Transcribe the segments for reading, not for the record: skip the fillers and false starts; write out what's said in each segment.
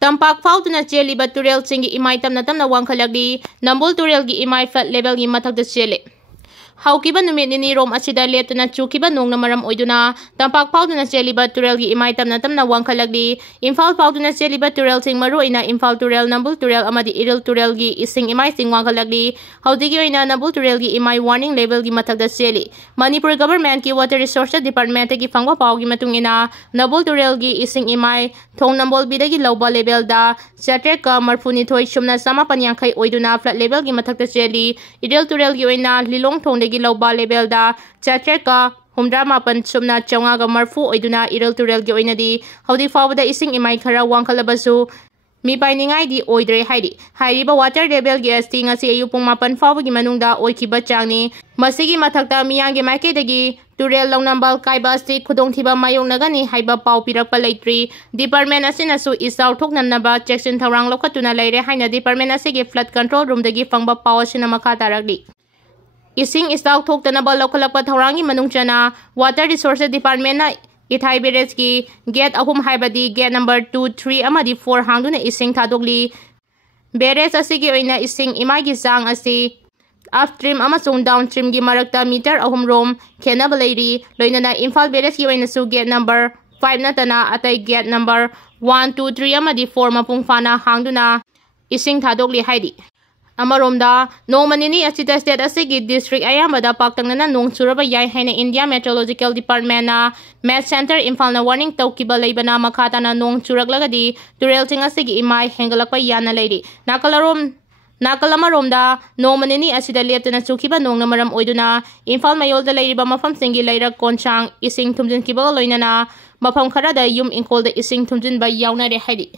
Tampak fauduna cheliba Turel singi emai tamna tamna wangkhalagdi Nambul Turel gi emai flood level gi mathakda chele. Haukiba numit nini rom asida leptuna chukiba nongna maram oiduna Tampak fauduna cheliba Turel gi emai tamna tamna wangkhalagdi Imphal fauduna cheliba Turel sing maruina Imphal Turel Nambul Turel amadi Iril Turel gi ising emai sing wangkhalagdi Haudigi oina Nambul Turel gi emai warning level gi mathakda cheli. Manipur government ki water resources department gi fangwa paw gi matungina Nambul Turel gi ising emai thong Nambol bidagi lawba level da chatthakhre marfuni thoi shumna sama panyankhai oiduna flood level gi mathakda cheli. Iril Turel gi oina lilong thong gi lawba level da chatthakhre humdra mapan sumna chawnga ga marfu oiduna Iril Turel gi oinadi haudi fawda ising emai khara wangkhalabasu mi painingai di oidre haidi hairiba water level gi asti ngasi ayupung mapan fawgi manungda oikiba changni masigi mathakta miyangi maike dagi Turel longnambal kaiba asti khudongthiba mayong nagani haiba pau pirakpa leitri department asina su isau thoknanaba section thorang lokhatuna leire haina department asigi flood control room dagi fangba pau asina makha tarakdi ising isau thoktanaba lokhalakpa thorangi manungchana water resources department na Ithai Beres ki gate ahum haibadi gate number 2, 3 amadi 4 hangduna ising thadogli Beres asigi oina ising emai gi sang asi upstream amasung downstream gi marakta meter ahum rom khenaba leiri loinana Imphal Beres gi oina su gate number 5 natana atai gate number 1, 2, 3 amadi 4 mapung fana hangduna ising thadogli haidi Amaromda nomanini asida state asigi district ayambada paktangna nong churaba yai haina India Meteorological Department na Met Center Imphal na warning tawkiba leibana makhata na nong churaglagadi Turel sing asigi emai hengalakpa yana leiri Nakalamaromda nomanini asida leptana chukiba nong na maram oiduna Imphal mayolda leiriba mafam singi leirak konchang ising thumjin kiba loinana mafam kharada yum inkolda ising thumjin ba yawnare haidi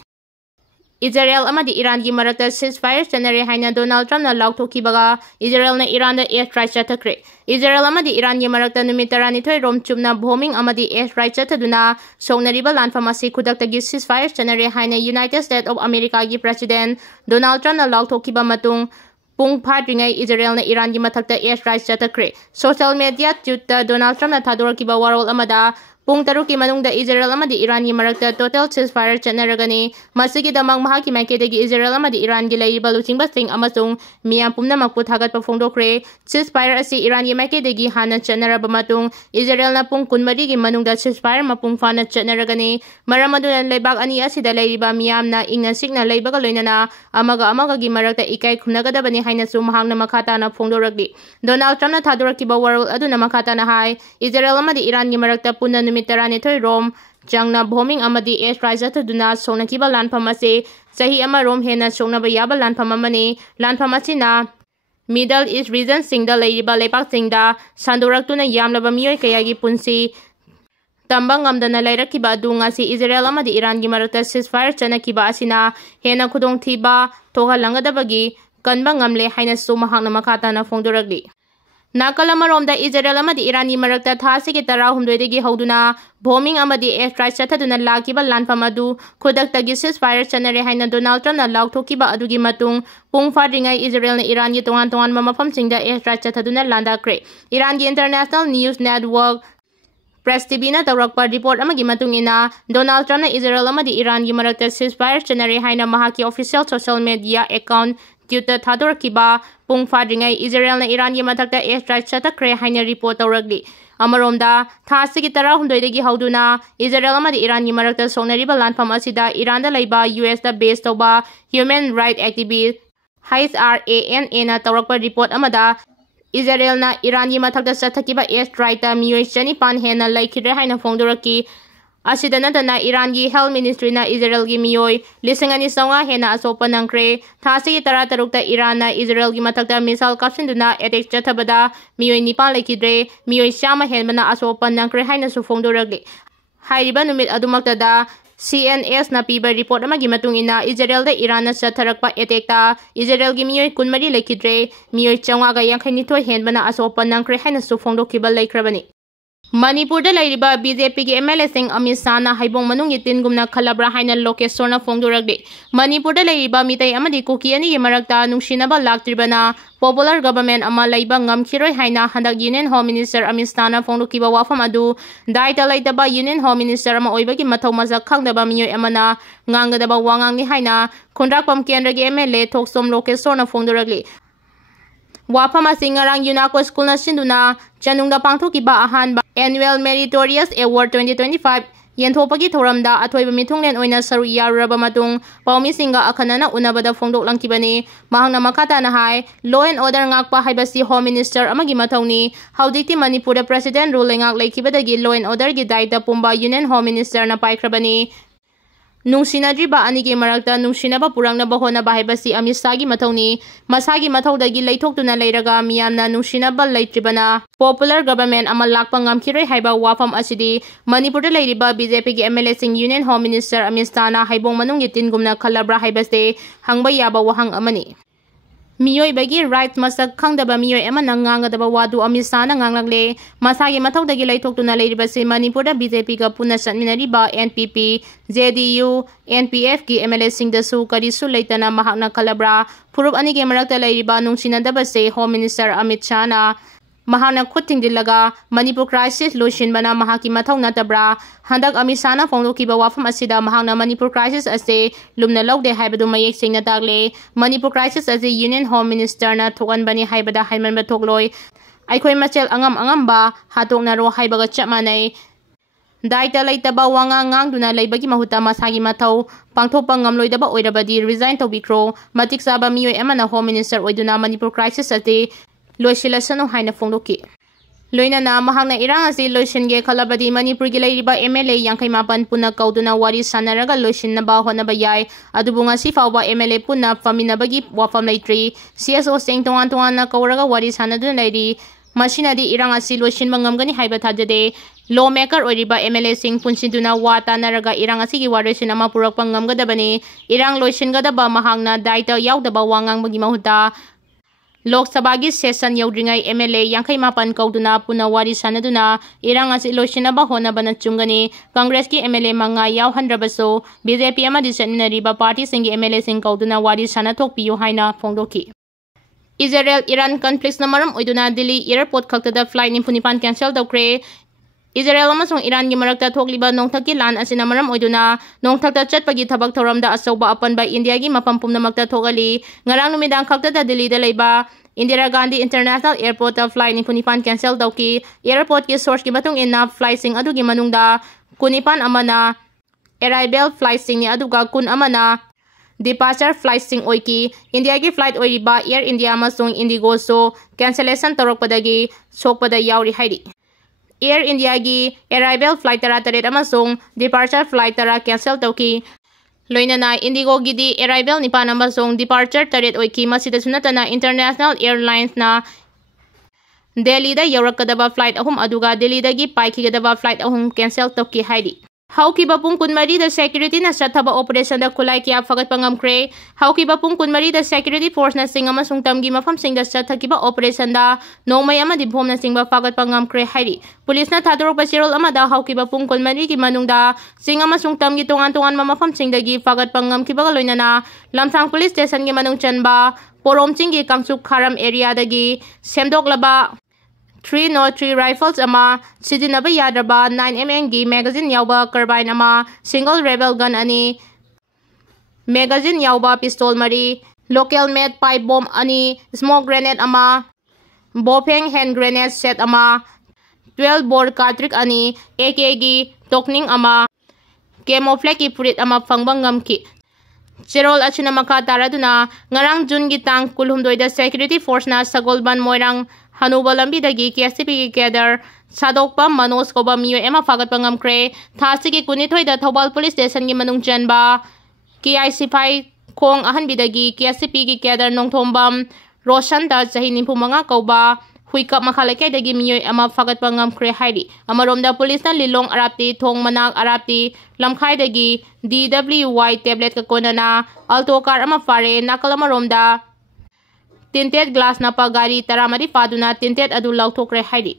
Israel amadi Iran gi marakta ceasefire chanare haina Donald Trump na laukthokhibaga Israel na Iran da airstrike chathakre Israel amadi Iran gi marakta numit 12 rom chumna bombing amadi airstrike chathaduna songnariba lanfam asi khudaktagi ceasefire chanare haina United States of America gi president Donald Trump na laukthokiba matung pung phadringai Israel na Iran gi mathakta airstrike chathakre social media twitter Donald Trump na thadorkiba warol amada Pung taruki manungda Israel amadi Iran gi marakta total ceasefire chanaragani masigi damang mahaki maiketagi Israel amadi Iran gi leiba luchingba sing amasung miyam pumnamakpu thagatpa phongdokre ceasefire asi Iran gi maiketagi hana chanaraba matung Israel na pung kunmari gi manungda ceasefire mapung fana chanaragani maramaduna leibak ani asida leiba miyamna ingna sikna leibaga loinana amaga gi marakta ikai khumnagadabani haina su mahangna makhata na phongdoragdi Donald Trump na thadurakiba warol aduna makhata na hai Israel amadi Iran gi marakta punna Tarani rom jangna bombing amadi airstrike atuduna sonakiba lanfam ase sahi ama rom hena songna ba yaba lanfam amani lanfam asina Middle East region singda leiriba lepak singda sandoraktuna yamlaba miyoi kayagi punsi tambang amdana lairakiba adu ngasi Israel amadi Iran gi marakta ceasefire chanakiba asina hena khudong thiba thoga langadabagi kanba ngamle haina su mahakna makhata na phongdoragdi Nakalamaromda Israel amadi Iran gi marakta thasigi 12 dagi hauduna bombing amadi airstrike chathaduna lakiba lanfam adu khudaktagi ceasefire chanare haina Donald Trump na laukthokiba adugi matung pung fadringai Israel na Iran gi tongan mafam singda airstrike chathaduna landakre Iran gi International News Network Press TV na tawrakpa report amagi matungina Donald Trump na Israel amadi Iran gi marakta ceasefire chanare haina mahaki official social media account Twitter thadorkiba pung fadringai Israel na Iran gi mathakta airstrike chathakre haina report tawragli Amaromda thasigi 12 dagi hauduna Israel amadi Iran gi marakta songnariba lanfam asida Iran da leiba US da base toba human right activist HRANA na tawrakpa report amada Israel na Iran gi mathakta chathakiba airstrike ta miyoi chanipan hena laikhidre haina phongdoraki Asidana dana Iran gi Health Ministry na Israel gi miyoi lisingani sawnga hena asopa nangkre thasigi 13 ta Iran na Israel gi mathakta missile kapsinduna attack chathabada miyoi nipan lekidre miyoi shama henbana asopa nangkre haina su phongdoragli hairiba numit adumakta da CNS na piba report amagi matungina Israel da Iran na chatharakpa attack ta Israel gi miyoi kunmari lekidre miyoi chawnga ga 52 henbana asopa nangkre haina su phongdokiba leikrabani Manipurda lairiba BJP ki MLA sing Amit Shah na haibong manung itin gumna khalabra haina Lokeshwar na phongduragde. Manipurda lairiba mitai amadi kuki ani gi marakta nungsinaba laktribana popular government ama laiba ngamkhiroi haina handak Union Home Minister Amit Shah na phongdukiba wafam adu daita laitaba Union Home Minister ama oibagi mathau masak khangdaba miyoi amana ngangadaba wangangni haina khundrakpam kendra gi MLA Thoksom Lokeshwar na phongduragli. Wafam asing ngarang Yunako School na sinduna chanungda pangthokiba ahanba Annual Meritorious Award 2025 yenthopagi thoramda athoiba mithunglen oina saru yaruraba matung paumisinga akhanana unabada phongdoklangkibani mahangna makhata na hai law and order ngakpa haibasi Home Minister amagi mathauni haudikti Manipur President rule ngak laikibadagi law and order gi daita pumba Union Home Minister na paikrabani nungsinadriba anigi marakta nungsinaba purangnaba honaba haibasi Amit Shah gi mathauni masagi mathaudagi leithoktuna leiraga miyamna nungsinaba leitribana popular government ama lakpa ngamkhiroi haiba wafam asidi Manipurda leiriba BJP gi MLA sing Union Home Minister Amit Shah na haibong manung yitin gumna khalabra haibase hangba yaba wahang amani miyoi bagi right masak khangdaba miyoi amana ngangadaba wadu Amit Shah na nganglagle masagi mathaudagi leithoktuna leiribase Manipurda BJP ga puna satminariba NPP JDU NPF ki MLA sing dasu karisu leitana mahakna khalabra phurup ani ge marakta leiriba nungsinadaba se Home Minister Amit Shah na mahana khuting dilaga Manipur crisis lotion bana mahaki mathau natabra handak Amit Shah na phongdokiba wafam asida mahangna Manipur crisis ase lumna logde haibadu mayek singna tagle Manipur crisis ase Union Home Minister na thokan bani haibada haimanba thokloi aikhoi machel angam ba hatokna ro haibaga chamanai daita laitaba wanga ngangduna leibagi mahuta masagi mathau pangthopa ngamloidaba oirabadi resign tobikro matik saba miyoi amana Home Minister oiduna Manipur crisis ate loisilasano haina phongdoki loinana mahangna irang asi loisinge khalabadi Manipur gi leiriba MLA yangkai mapan puna kauduna wari sanaraga loisinaba honaba yai adubu ngasi fawba MLA puna faminabagi wafam leitri CSO sing tongan na kauraga wari sanaduna leiri masinadi irang asi loisinba ngamgani haiba thajade lawmaker oiriba MLA sing punsinduna wata naraga irang asi gi warisin ama purakpa ngamgadabani irang loisingadaba mahangna daita yaudaba wangang bagi mahuta Lok Sabha gi session yaudringai MLA yangkai mapan kauduna puna wari sanaduna irang asi loisinaba honaba na chungani Congress ki MLA manga yauhandrabaso BJP amadi satminariba party singi MLA sing kauduna wari sanathokpiyo haina phongdoki Israel Iran conflicts na maram oiduna Delhi airport khaktada flight nimpunipan cancel tawkre Israel amasung Iran gi marakta thokliba nongthaki lan asina maram oiduna nongthakta chatpagi thabak thoramda asoba apanba India gi mapam pumnamakta thogali ngarang numidang khaktada Delhi da leiba Indira Gandhi International Airport ta flight nimpunipan cancel tawki airport ki source gi matung inna flight sing adugi manungda kunipan amana arrival flight sing ni aduga kun amana departure flight sing oiki India gi flight oiriba Air India amasung Indigo so cancellation torokpadagi sokpada yauri hairi Air India gi arrival flight tara taret amasung departure flight tara cancel tawki loinana Indigo gi di arrival nipan amasung departure taret oiki masida sunatana international airlines na Delhi da yaurakadaba flight ahum aduga Delhi da gi paikigadaba flight ahum cancel tawki hairi Haukiba pung kunmari da security na sathaba operation da Khutlai kya phagatkhre haukiba pung kunmari da security force na singama sungtam gi mafam sing da sathakiba operation da nongmai ama di bhom na singba phagatkhre hairi police na thadorok pasirol ama da haukiba pung kunmari gi manungda singama sungtam gi tongan mafam sing da gi phagatkhre ba loinana lamsang police station gi manung chanba poromching gi kangsuk kharam area da gi semdoklaba 303 rifles ama sidinaba yadraba 9mm gi magazine yauba carbine ama single rebel gun ani magazine yauba pistol mari local made pipe bomb ani smoke grenade ama bopeng hand grenade set ama 12 bore cartridge ani AK gi tokning ama camouflage ki purit ama phangbangam ki Cherol achuna makha taraduna ngarang June gi tang kulhumdoi da security force na sagolban moirang Hanuba lambi dagi KSP ki kedar sadokpa Manoj koba miyo ema phagatkhre thasi ki kunithoi da Thobal police station gi manung chanba KIC phai khong ahan bidagi KSP ki kedar nongthombam Roshan da chahi nimpumanga koba huikap makhalaikai dagi miyo ema phagatkhre hairi amaromda police na lilong arapti thong manak arapti lamkhai dagi DWY tablet ka konana alto car ama fare nakalamaromda tinted glass na pagari taramari faduna tinted adu lauthokre hairi